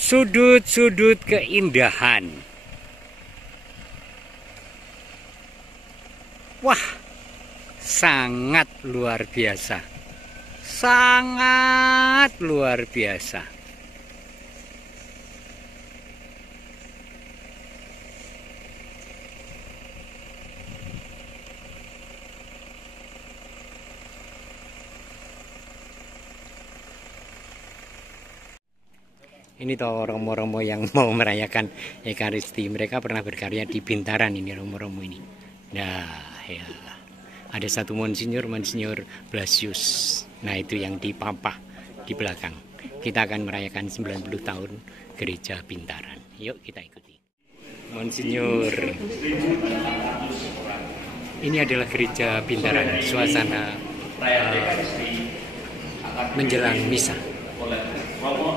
Sudut-sudut keindahan. Wah, sangat luar biasa. Sangat luar biasa. Ini toh romo-romo yang mau merayakan Ekaristi. Mereka pernah berkarya di Bintaran ini, romo-romo ini. Nah, ya. Ada satu Monsinyur Blasius. Nah, itu yang di Pampah di belakang. Kita akan merayakan 90 tahun Gereja Bintaran. Yuk kita ikuti. Monsinyur. Ini adalah Gereja Bintaran. Suasana menjelang misa.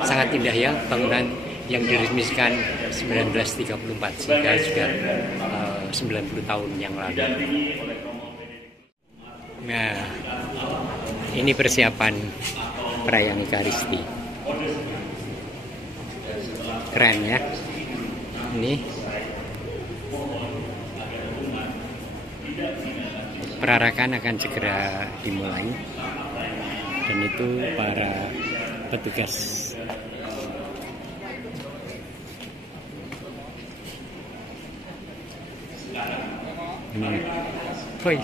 Sangat indah ya, bangunan yang diresmikan 1934 sehingga sudah 90 tahun yang lalu. Nah, ini persiapan perayaan Ekaristi. Keren ya. Ini perarakan akan segera dimulai. Dan itu para petugas. Hoi.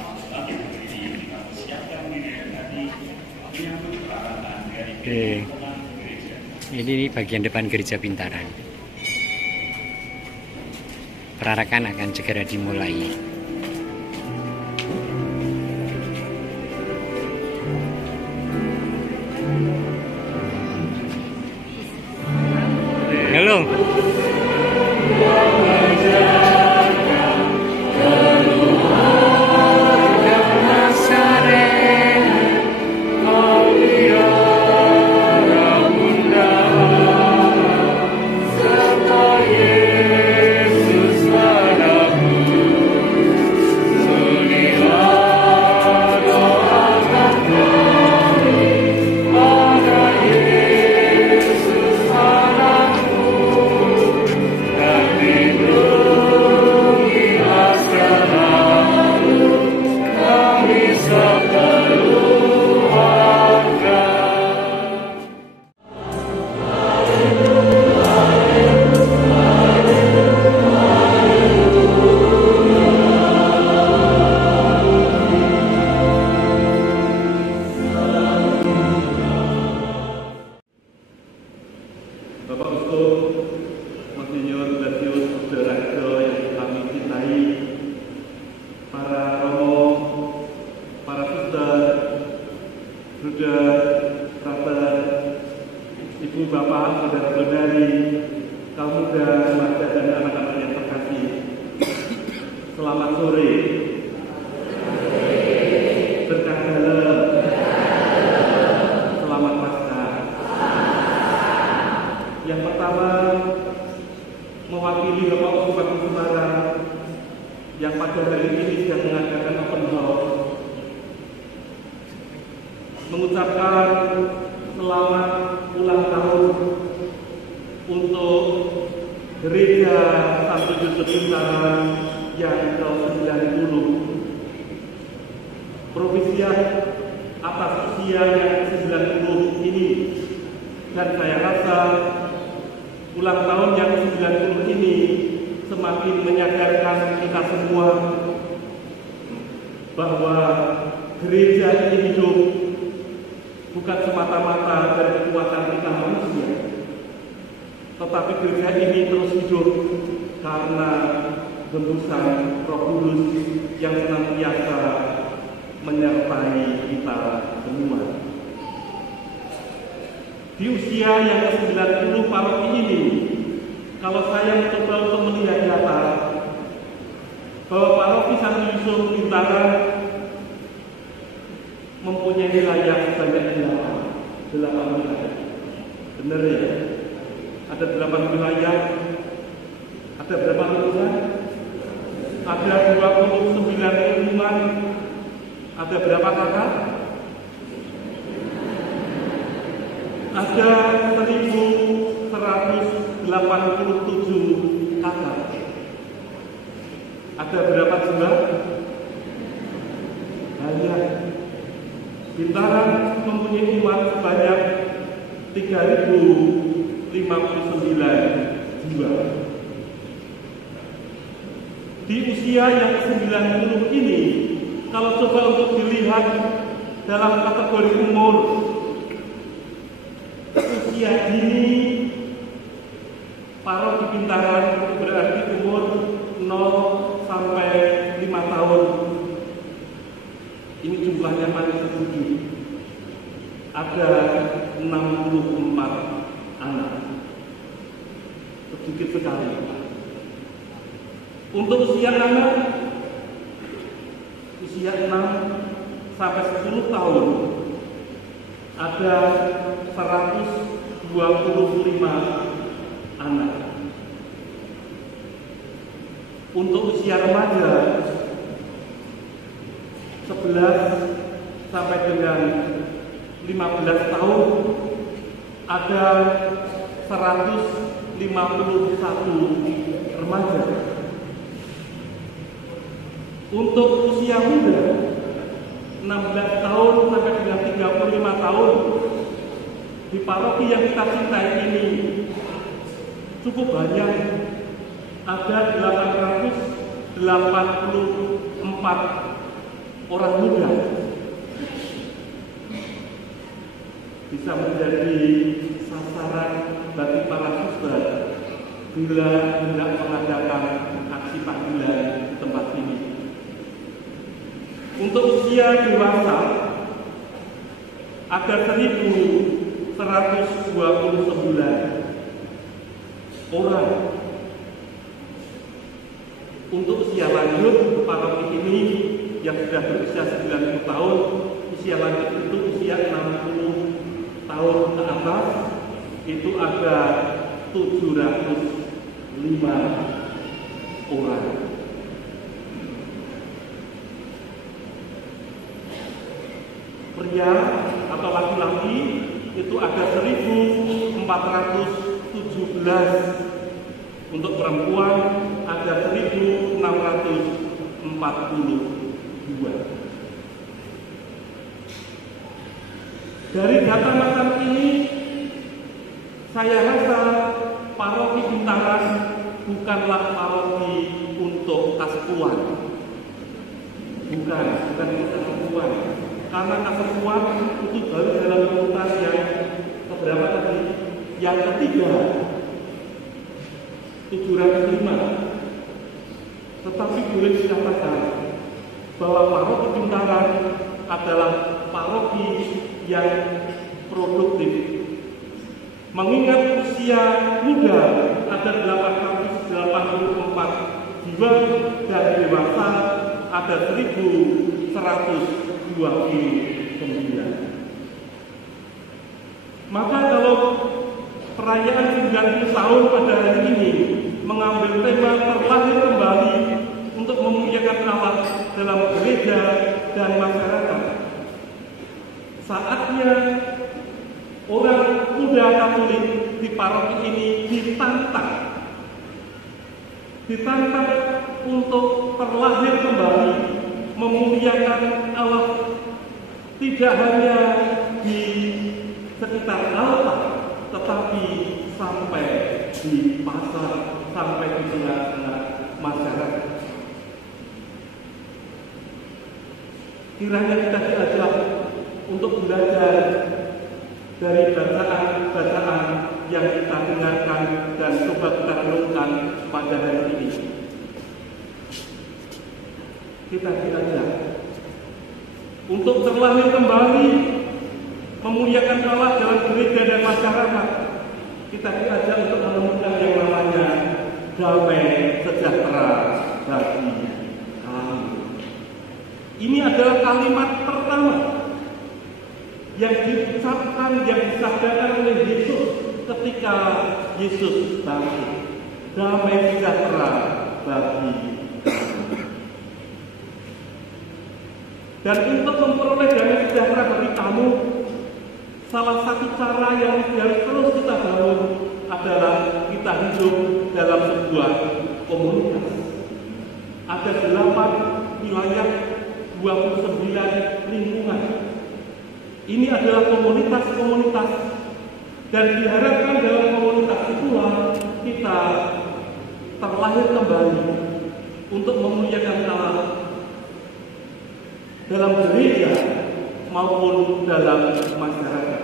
Ini bagian depan Gereja Bintaran. Perarakan akan segera dimulai. Halo. Bapak Uskup Monsinyur Blasius Sudararjo yang kami cintai, para romo, para suster, bruder, frater, ibu bapak, saudara-saudari, kaum muda, remaja dan anak-anak yang terkasih. Selamat sore. Berkah dalam. Selamat Paskah. Yang pertama, mewakili Bapak Uskup Agung Semarang yang pada hari ini sedang mengadakan open house, mengucapkan selamat ulang tahun untuk Gereja Santo Yusuf Bintaran yang ke-90. Provisiat atas usia yang ke-90 ini, dan saya rasa ulang tahun yang ke-90 ini semakin menyadarkan kita semua bahwa gereja ini hidup bukan semata-mata dari kekuatan kita manusia, tetapi gereja ini terus hidup karena hembusan Roh Kudus yang senantiasa menyertai kita semua. Di usia yang ke-90 paroki ini, kalau saya mencoba untuk melihat data bahwa paroki Santo Yusuf Bintaran mempunyai wilayah sebanyak 8 wilayah. Benar ya? Ada 8 wilayah. Ada berapa lingkungan? Ada 29 lingkungan. Ada berapa kakak? Ada 1.100 jiwa. Di usia yang ke-90 ini, kalau coba untuk dilihat dalam kategori umur, usia dini paroki Bintaran berarti umur 0 sampai 5 tahun. Ini jumlahnya paling sedikit. Ada 64 anak. Sedikit sekali. Untuk usia anak, usia 6 sampai 10 tahun, ada 125 anak. Untuk usia remaja 11 sampai dengan 15 tahun ada 151 remaja. Untuk usia muda 16 tahun sampai dengan 35 tahun di paroki yang kita cintai ini cukup banyak, ada 884 orang muda. Bisa menjadi sasaran bagi para suster bila hendak mengadakan aksi panggilan di tempat ini. Untuk usia dewasa ada 1.129 orang. Untuk usia lanjut paroki ini yang sudah berusia 90 tahun, usia lanjut itu usia 60 tahun ke atas, itu ada 705 orang. Pria atau laki-laki itu ada 1.417. Untuk perempuan ada 1.642. Dari data macam ini, saya rasa paroki Bintaran bukanlah paroki untuk kasekuan. Bukan untuk kasekuan. Karena kasekuan itu baru dalam urutan yang keberapa tadi? Yang ketiga, 705. Tetapi boleh dikatakan bahwa paroki Bintaran adalah paroki yang produktif. Mengingat usia muda ada 884 jiwa dan dewasa ada 1.129. Maka kalau perayaan 90 tahun pada hari ini mengambil tema terlahir kembali untuk memuliakan Allah dalam gereja dan masyarakat, saatnya orang muda Katolik di paroki ini ditantang untuk terlahir kembali memuliakan Allah, tidak hanya di sekitar altar, tetapi sampai di pasar, sampai di tengah-tengah masyarakat. Kiranya kita diajak untuk belajar dari bacaan-bacaan yang kita dengarkan dan coba kita renungkan pada hari ini. Kita diajak untuk terlahir kembali memuliakan Allah dalam gereja dan masyarakat. Kita diajak untuk menemukan yang namanya damai sejahtera bagi kami. Ini adalah kalimat pertama yang diucapkan, yang disampaikan oleh Yesus ketika Yesus bangkit. Damai sejahtera bagi kami. Dan untuk memperoleh damai sejahtera bagi kamu, salah satu cara yang harus terus kita bangun adalah kita hidup dalam sebuah komunitas. Ada 8 wilayah, 29 lingkungan. Ini adalah komunitas-komunitas Dan diharapkan dalam komunitas itulah kita terlahir kembali untuk memuliakan Allah dalam gereja maupun dalam masyarakat.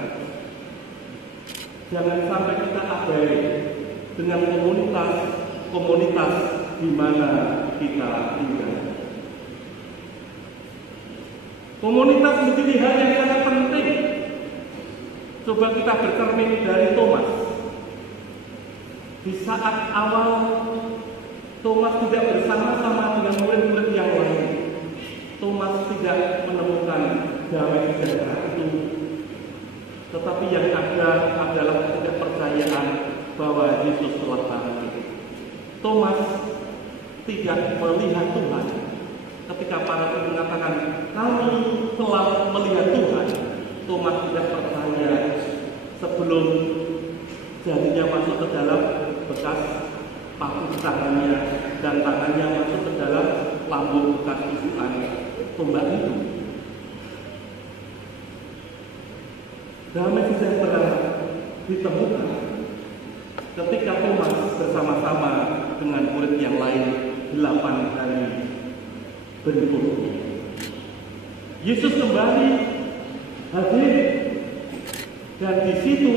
Jangan sampai kita abai dengan komunitas di mana kita tinggal. Komunitas menjadi hal yang sangat penting. Coba kita bercermin dari Thomas. Di saat awal Thomas tidak bersama-sama dengan murid-murid yang lain. Thomas tidak menemukan damai sejahtera itu. Tetapi yang ada adalah ketidakpercayaan bahwa Yesus telah bangkit. Thomas tidak melihat Tuhan. Ketika para murid mengatakan, kami telah melihat Tuhan, Thomas tidak percaya sebelum jarinya masuk ke dalam bekas paku tangannya dan tangannya masuk ke dalam lambung bekas tusukan tombak itu. Damai sejahtera ditemukan ketika Thomas bersama-sama dengan murid yang lain 8 hari berikutnya. Yesus kembali hadir dan di situ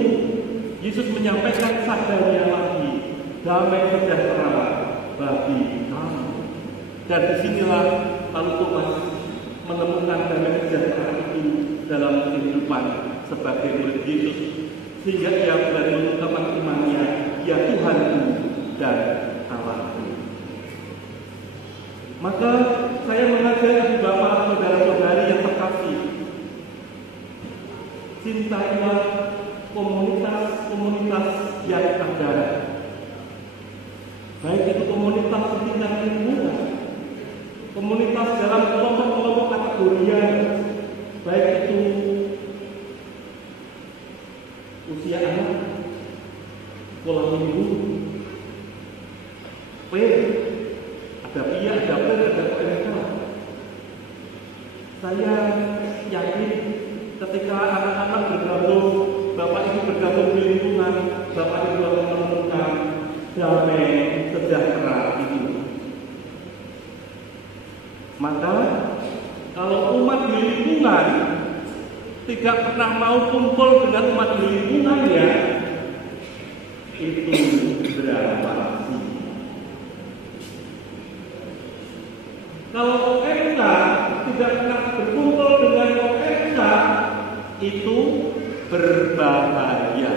Yesus menyampaikan sabdanya lagi, damai sejahtera bagi kamu. Dan disinilah lalu Thomas menemukan damai sejahtera itu dalam kehidupan sebagai murid Yesus, sehingga ia berani mengungkapkan imannya, ya Tuhanku dan Allahku. Maka saya mengajak ibu bapak, saudara-saudari yang terkasih, cintailah komunitas-komunitas yang ada. Baik itu komunitas setingkat lingkungan, komunitas dalam kelompok-kelompok kategorian, baik itu usia anak, sekolah minggu, ada pia, ada PMK. Saya yakin ketika anak-anak bergabung, bapak ibu bergabung di lingkungan, bapak ibu akan menemukan damai sejahtera itu. Maka kalau umat di lingkungan tidak pernah mau kumpul dengan umat di lingkungannya, itu berapa sih? Kalau OMK tidak pernah berkumpul dengan OMK, itu berbahaya.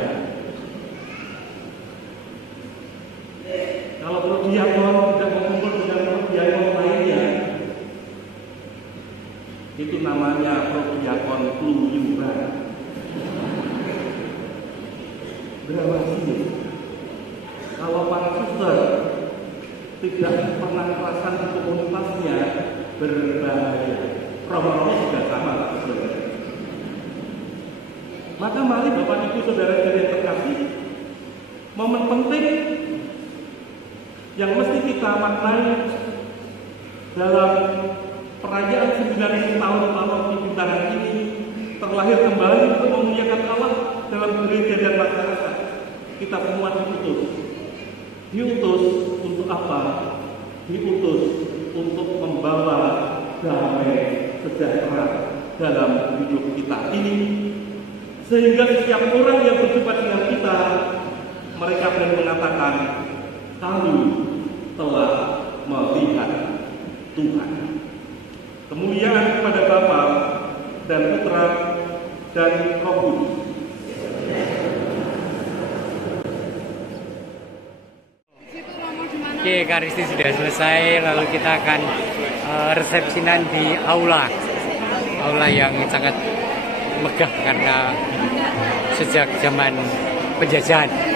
Kalau prodiakon tidak berkumpul dengan prodiakon lainnya, itu namanya prodiakon keluyuran. Berapa sih? Kalau para suster tidak pernah merasakan komunitasnya, berbahaya. Romo-romo juga sama. Maka mari Bapak Ibu Saudara-saudari yang terkasih, momen penting yang mesti kita maknai dalam perayaan 90 tahun paroki Bintaran ini, terlahir kembali untuk memuliakan Allah dalam gereja dan masyarakat. Kita semua diutus untuk apa? Diutus untuk membawa damai sejahtera dalam hidup kita ini, sehingga setiap orang yang berjumpa dengan kita, mereka berani mengatakan, kami telah melihat Tuhan. Kemuliaan kepada Bapa dan Putra dan Roh Kudus. Oke, Ekaristi sudah selesai, lalu kita akan resepsinan di aula yang sangat megah karena sejak zaman penjajahan.